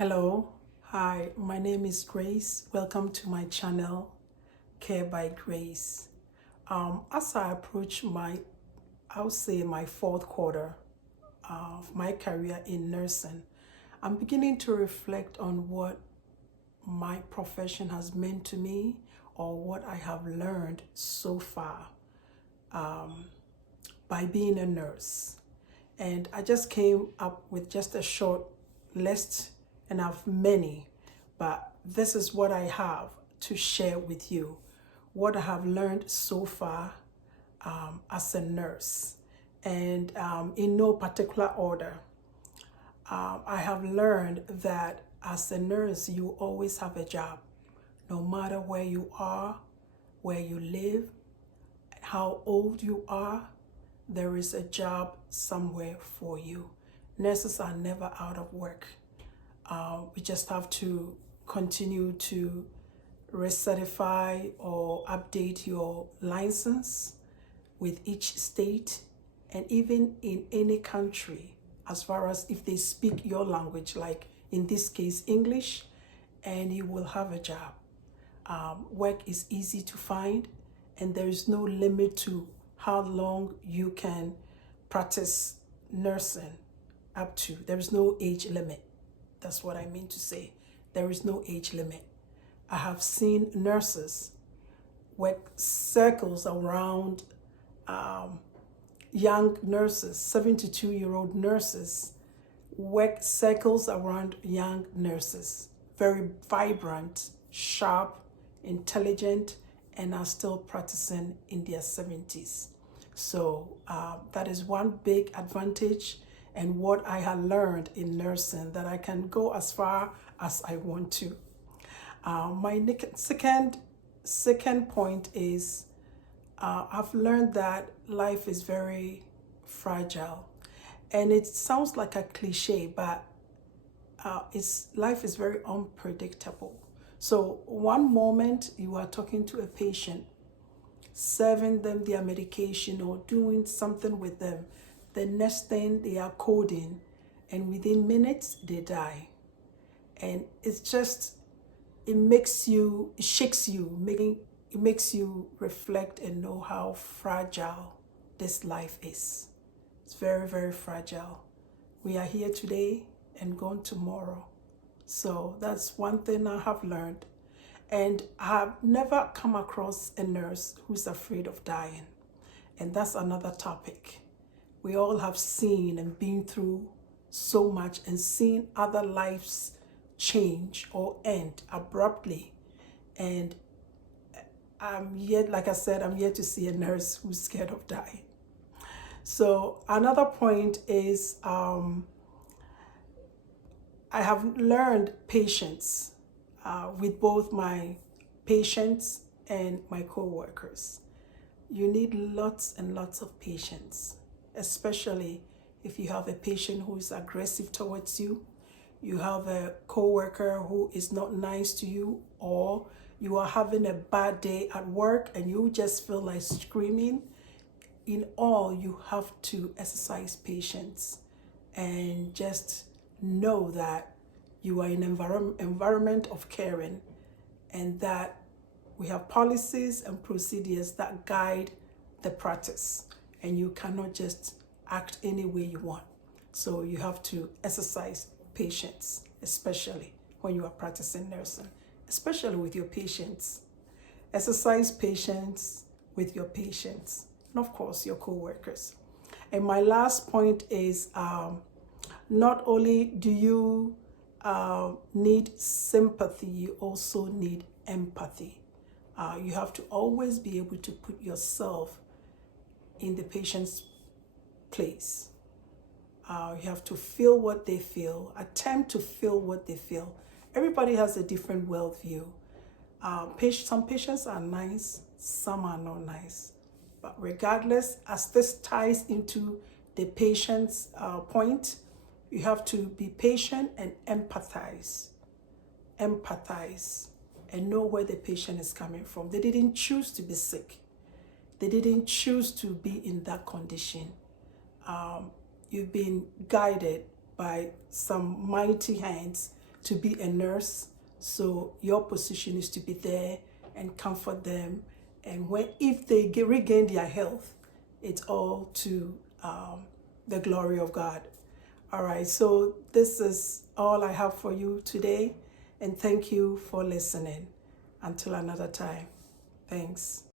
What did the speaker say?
Hello, hi, my name is Grace. Welcome to my channel, Care by Grace. As I approach I would say my fourth quarter of my career in nursing, I'm beginning to reflect on what my profession has meant to me or what I have learned so far by being a nurse. And I just came up with just a short list, and I have many, but this is what I have to share with you. What I have learned so far as a nurse, and in no particular order. I have learned that as a nurse, you always have a job, no matter where you are, where you live, how old you are, there is a job somewhere for you. Nurses are never out of work. We just have to continue to recertify or update your license with each state, and even in any country, as far as if they speak your language, like in this case English, and you will have a job. Work is easy to find, and there is no limit to how long you can practice nursing up to. There is no age limit. That's what I mean to say. There is no age limit. I have seen nurses work circles around young nurses, 72-year-old nurses, work circles around young nurses, very vibrant, sharp, intelligent, and are still practicing in their 70s. So that is one big advantage, and what I have learned in nursing, that I can go as far as I want to. My second point is I've learned that life is very fragile, and it sounds like a cliche, but life is very unpredictable. So one moment you are talking to a patient, serving them their medication or doing something with them, the next thing they are coding, and within minutes they die. And it's just, it shakes you, it makes you reflect and know how fragile this life is. It's very, very fragile. We are here today and gone tomorrow. So that's one thing I have learned. And I have never come across a nurse who's afraid of dying. And that's another topic. We all have seen and been through so much and seen other lives change or end abruptly. And like I said, I'm yet to see a nurse who's scared of dying. So another point is I have learned patience with both my patients and my co-workers. You need lots and lots of patience, especially if you have a patient who is aggressive towards you, you have a co-worker who is not nice to you, or you are having a bad day at work and you just feel like screaming. In all, you have to exercise patience and just know that you are in an environment of caring, and that we have policies and procedures that guide the practice, and you cannot just act any way you want. So you have to exercise patience, especially when you are practicing nursing, especially with your patients. Exercise patience with your patients, and of course your co-workers. And my last point is not only do you need sympathy, you also need empathy. You have to always be able to put yourself in the patient's place. You have to feel what they feel, attempt to feel what they feel. Everybody has a different worldview. Some patients are nice, some are not nice. But regardless, as this ties into the patient's point, you have to be patient and empathize. Empathize and know where the patient is coming from. They didn't choose to be sick. They didn't choose to be in that condition. You've been guided by some mighty hands to be a nurse. So your position is to be there and comfort them. And if they regain their health, it's all to the glory of God. All right, so this is all I have for you today. And thank you for listening. Until another time. Thanks.